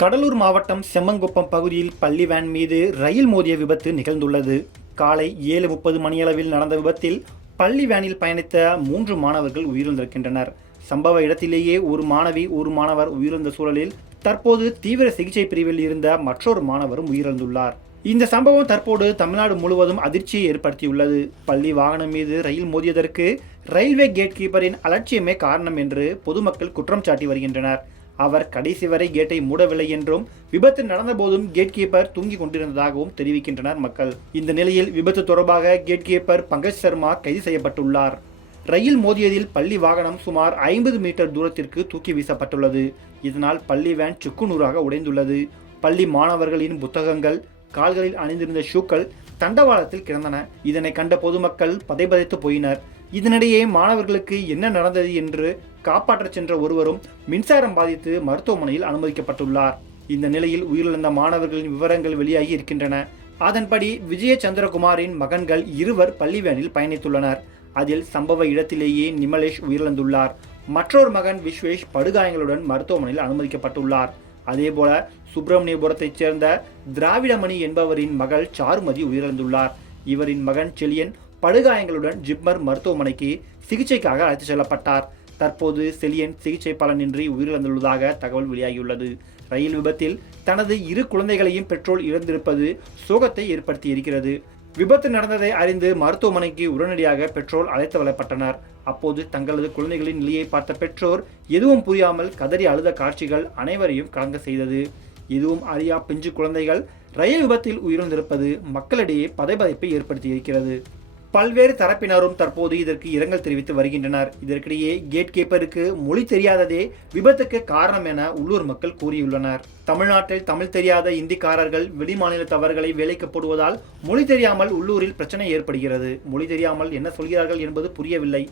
கடலூர் மாவட்டம் செம்மங்குப்பம் பகுதியில் பள்ளி வேன் மீது ரயில் மோதிய விபத்து நிகழ்ந்துள்ளது. காலை 7:30 மணியளவில் நடந்த விபத்தில் பள்ளி வேனில் பயணித்த 3 மாணவர்கள் உயிரிழந்திருக்கின்றனர். சம்பவ இடத்திலேயே ஒரு மாணவி, ஒரு மாணவர் உயிரிழந்த சூழலில் தற்போது தீவிர சிகிச்சை பிரிவில் இருந்த மற்றொரு மாணவரும் உயிரிழந்துள்ளார். இந்த சம்பவம் தற்போது தமிழ்நாடு முழுவதும் அதிர்ச்சியை ஏற்படுத்தியுள்ளது. பள்ளி வாகனம் மீது ரயில் மோதியதற்கு ரயில்வே கேட் கீப்பரின் அலட்சியமே காரணம் என்று பொதுமக்கள் குற்றம் சாட்டி வருகின்றனர். அவர் கடைசி வரை கேட்டை மூடவில்லை என்றும், விபத்து நடந்தபோதும் கேட் கீப்பர் தூங்கிக் கொண்டிருந்ததாகவும் தெரிவிக்கின்றனர் மக்கள். இந்த நிலையில் விபத்து தொடர்பாக கேட் கீப்பர் பங்கஜ் சர்மா கைது செய்யப்பட்டுள்ளார். ரயில் மோதியதில் பள்ளி வாகனம் சுமார் 50 மீட்டர் தூரத்திற்கு தூக்கி வீசப்பட்டுள்ளது. இதனால் பள்ளி வேன் சுக்குநூறாக உடைந்துள்ளது. பள்ளி மாணவர்களின் புத்தகங்கள், கால்களில் அணிந்திருந்த ஷூக்கள் தண்டவாளத்தில் கிடந்தன. இதனை கண்ட பொதுமக்கள் பதைபதைத்து போயினர். இதனிடையே மாணவர்களுக்கு என்ன நடந்தது என்று காப்பாற்றச் சென்ற ஒருவரும் மின்சாரம் பாதித்து மருத்துவமனையில் அனுமதிக்கப்பட்டுள்ளார். இந்த நிலையில் உயிரிழந்த மாணவர்களின் விவரங்கள் வெளியாகி இருக்கின்றன. அதன்படி விஜய சந்திரகுமாரின் மகன்கள் 2 பள்ளி வேனில் பயணித்துள்ளனர். அதில் சம்பவ இடத்திலேயே நிமலேஷ் உயிரிழந்துள்ளார். மற்றொரு மகன் விஸ்வேஷ் படுகாயங்களுடன் மருத்துவமனையில் அனுமதிக்கப்பட்டுள்ளார். அதேபோல சுப்பிரமணியபுரத்தைச் சேர்ந்த திராவிடமணி என்பவரின் மகள் சாருமதி உயிரிழந்துள்ளார். இவரின் மகன் செலியன் படுகாயங்களுடன் ஜிப்மர் மருத்துவமனைக்கு சிகிச்சைக்காக அழைத்துச் செல்லப்பட்டார். தற்போது செலியன் சிகிச்சை பலனின்றி உயிரிழந்துள்ளதாக தகவல் வெளியாகியுள்ளது. ரயில் விபத்தில் தனது 2 குழந்தைகளையும் பெற்றோர் இழந்திருப்பது சோகத்தை ஏற்படுத்தியிருக்கிறது. விபத்து நடந்ததை அறிந்து மருத்துவமனைக்கு உடனடியாக பெற்றோர் அழைத்து வரப்பட்டனர். அப்போது தங்களது குழந்தைகளின் நிலையை பார்த்த பெற்றோர் எதுவும் புரியாமல் கதறி அழுத காட்சிகள் அனைவரையும் கலங்க செய்தது. எதுவும் அறியா பிஞ்சு குழந்தைகள் ரயில் விபத்தில் உயிரிழந்திருப்பது மக்களிடையே பதைபதைப்பை ஏற்படுத்தியிருக்கிறது. பல்வேறு தரப்பினரும் தற்போது இதற்கு இரங்கல் தெரிவித்து வருகின்றனர். இதற்கிடையே கேட் கீப்பருக்கு மொழி தெரியாததே விபத்துக்கு காரணம் என உள்ளூர் மக்கள் கூறியுள்ளனர். தமிழ்நாட்டில் தமிழ் தெரியாத இந்திக்காரர்கள் வெளிமாநிலத்தவர்களை வேலைக்கு போடுவதால் மொழி தெரியாமல் உள்ளூரில் பிரச்சனை ஏற்படுகிறது. மொழி தெரியாமல் என்ன சொல்கிறார்கள் என்பது புரியவில்லை.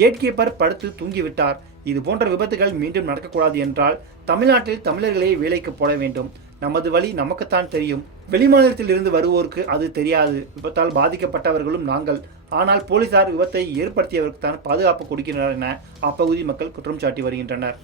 கேட் கீப்பர் படுத்து தூங்கிவிட்டார். இது போன்ற விபத்துகள் மீண்டும் நடக்கக்கூடாது என்றால் தமிழ்நாட்டில் தமிழர்களே வேலைக்கு போட வேண்டும். நமது வழி நமக்குத்தான் தெரியும். வெளிமாநிலத்தில் இருந்து வருவோருக்கு அது தெரியாது. விபத்தால் பாதிக்கப்பட்டவர்களும் நாங்கள். ஆனால் போலீசார் விபத்தை ஏற்படுத்தியவருக்கு தான் பாதுகாப்பு கொடுக்கிறார் என அப்பகுதி மக்கள் குற்றம் சாட்டி வருகின்றனர்.